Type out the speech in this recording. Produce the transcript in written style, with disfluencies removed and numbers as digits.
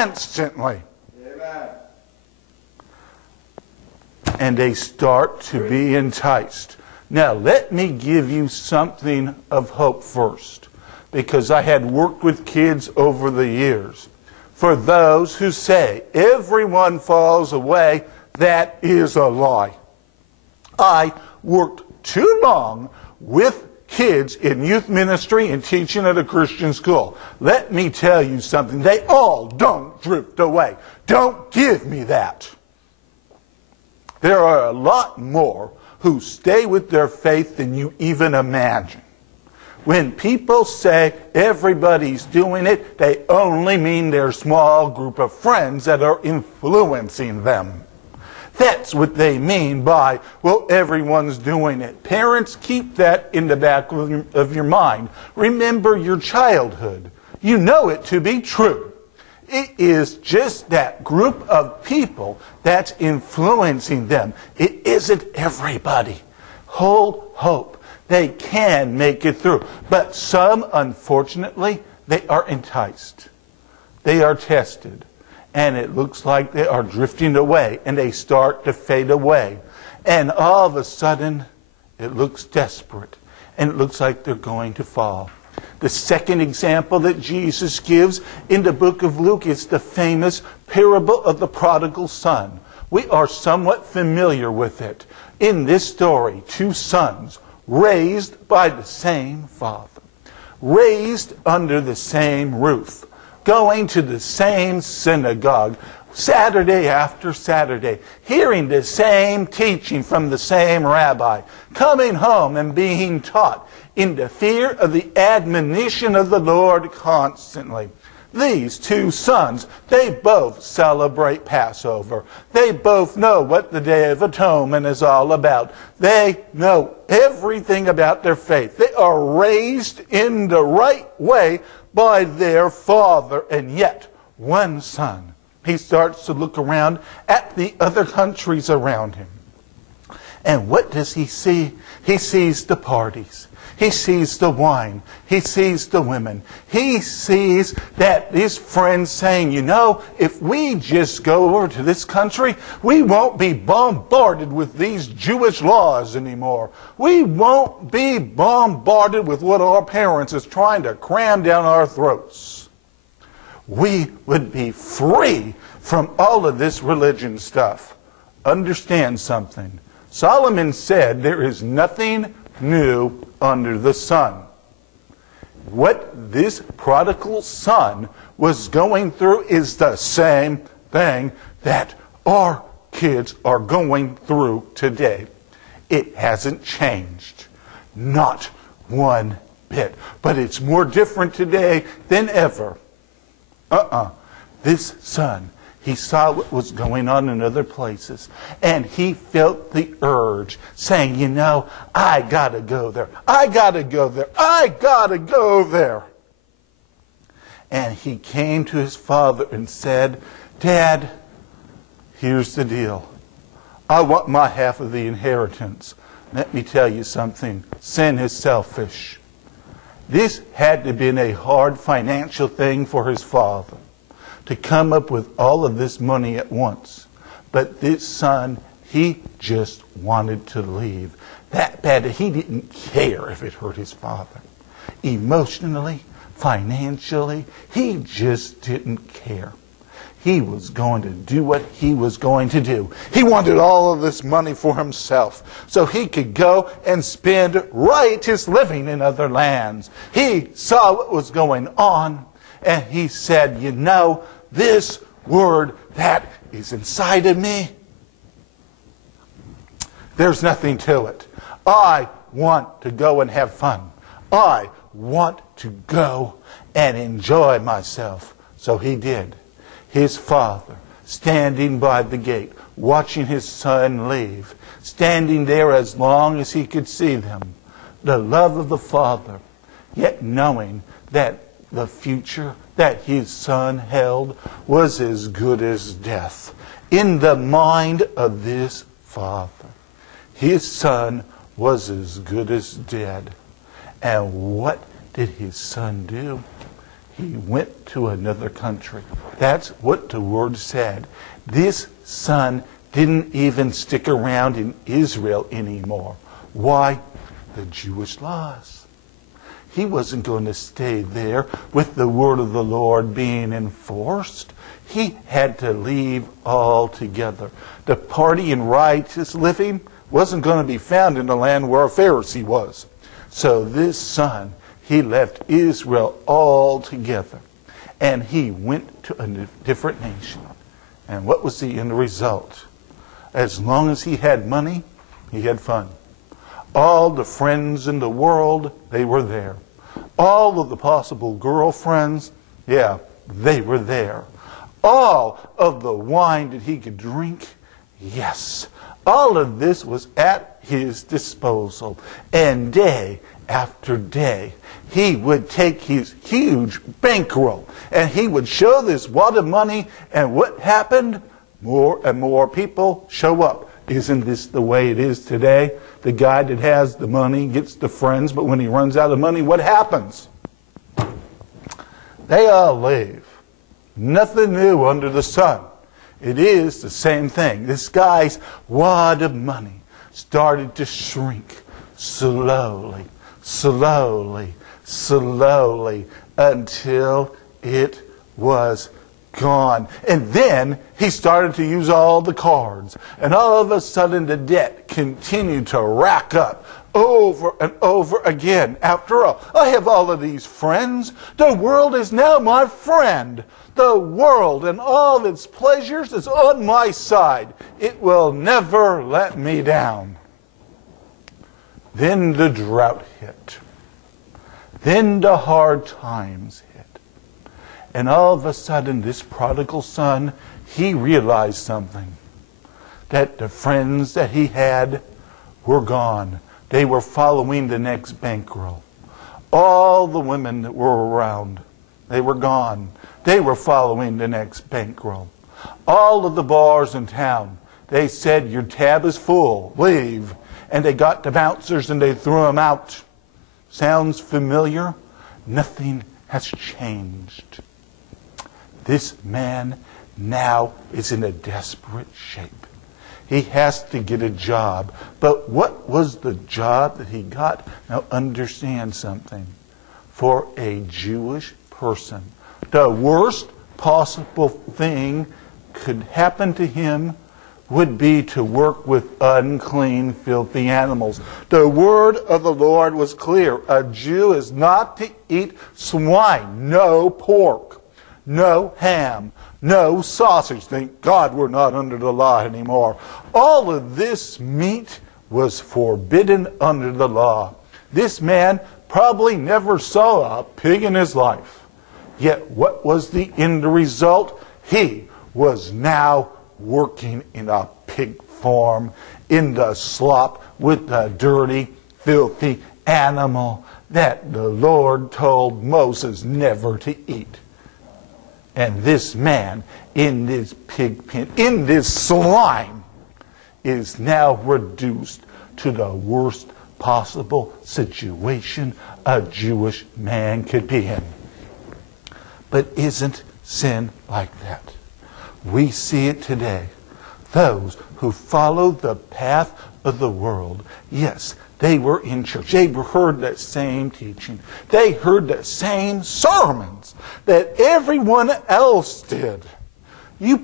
instantly. Amen. And they start to be enticed. Now, let me give you something of hope first, because I had worked with kids over the years. For those who say everyone falls away, that is a lie. I worked too long with kids in youth ministry and teaching at a Christian school. Let me tell you something. They all don't drift away. Don't give me that. There are a lot more who stay with their faith than you even imagine. When people say everybody's doing it, they only mean their small group of friends that are influencing them. That's what they mean by, well, everyone's doing it. Parents, keep that in the back of your mind. Remember your childhood. You know it to be true. It is just that group of people that's influencing them. It isn't everybody. Hold hope. They can make it through. But some, unfortunately, they are enticed. They are tested. And it looks like they are drifting away. And they start to fade away. And all of a sudden, it looks desperate. And it looks like they're going to fall. The second example that Jesus gives in the book of Luke is the famous parable of the prodigal son. We are somewhat familiar with it. In this story, two sons raised by the same father, raised under the same roof, going to the same synagogue, Saturday after Saturday, hearing the same teaching from the same rabbi, coming home and being taught in the fear of the admonition of the Lord constantly. These two sons, they both celebrate Passover. They both know what the Day of Atonement is all about. They know everything about their faith. They are raised in the right way by their father. And yet, one son, he starts to look around at the other countries around him. And what does he see? He sees the parties. He sees the wine. He sees the women. He sees that his friends saying, you know, if we just go over to this country, we won't be bombarded with these Jewish laws anymore. We won't be bombarded with what our parents is trying to cram down our throats. We would be free from all of this religion stuff. Understand something. Solomon said there is nothing new under the sun. What this prodigal son was going through is the same thing that our kids are going through today. It hasn't changed. Not one bit. But it's more different today than ever. This son, he saw what was going on in other places. And he felt the urge saying, you know, I got to go there. I got to go there. I got to go there. And he came to his father and said, Dad, here's the deal. I want my half of the inheritance. Let me tell you something. Sin is selfish. This had to have been a hard financial thing for his father, to come up with all of this money at once. But this son, he just wanted to leave. That bad that he didn't care if it hurt his father. Emotionally, financially, he just didn't care. He was going to do what he was going to do. He wanted all of this money for himself so he could go and spend riotous living in other lands. He saw what was going on and he said, you know, this word that is inside of me, there's nothing to it. I want to go and have fun. I want to go and enjoy myself. So he did. His father, standing by the gate, watching his son leave, standing there as long as he could see them. The love of the father, yet knowing that the future that his son held was as good as death. In the mind of this father, his son was as good as dead. And what did his son do? he went to another country. That's what the word said. This son didn't even stick around in Israel anymore. Why? The Jewish laws. He wasn't going to stay there with the word of the Lord being enforced. He had to leave altogether. The party in righteous living wasn't going to be found in the land where a Pharisee was. So this son, he left Israel altogether. And he went to a different nation. And what was the end result? As long as he had money, he had fun. All the friends in the world, they were there. All of the possible girlfriends, yeah, they were there. All of the wine that he could drink, yes. All of this was at his disposal. And day after day, he would take his huge bankroll and he would show this wad of money, and what happened? More and more people show up. Isn't this the way it is today? The guy that has the money gets the friends, but when he runs out of money, what happens? They all leave. Nothing new under the sun. It is the same thing. This guy's wad of money started to shrink slowly, slowly, slowly, until it was gone. And then he started to use all the cards. And all of a sudden the debt continued to rack up over and over again. After all, I have all of these friends. The world is now my friend. The world and all its pleasures is on my side. It will never let me down. Then the drought hit. Then the hard times hit. And all of a sudden, this prodigal son, he realized something. That the friends that he had were gone. They were following the next bankroll. All the women that were around, they were gone. They were following the next bankroll. All of the bars in town, they said, your tab is full, leave. And they got the bouncers and they threw them out. Sounds familiar? Nothing has changed. This man now is in a desperate shape. He has to get a job. But what was the job that he got? Now understand something. For a Jewish person, the worst possible thing could happen to him would be to work with unclean, filthy animals. The word of the Lord was clear. A Jew is not to eat swine, no pork, no ham, no sausage. Thank God we're not under the law anymore. All of this meat was forbidden under the law. This man probably never saw a pig in his life. Yet what was the end result? He was now working in a pig farm, in the slop with the dirty, filthy animal that the Lord told Moses never to eat. And this man in this pig pen, in this slime, is now reduced to the worst possible situation a Jewish man could be in. But isn't sin like that? We see it today. Those who followed the path of the world, yes, they were in church. They heard that same teaching. They heard the same sermons that everyone else did. You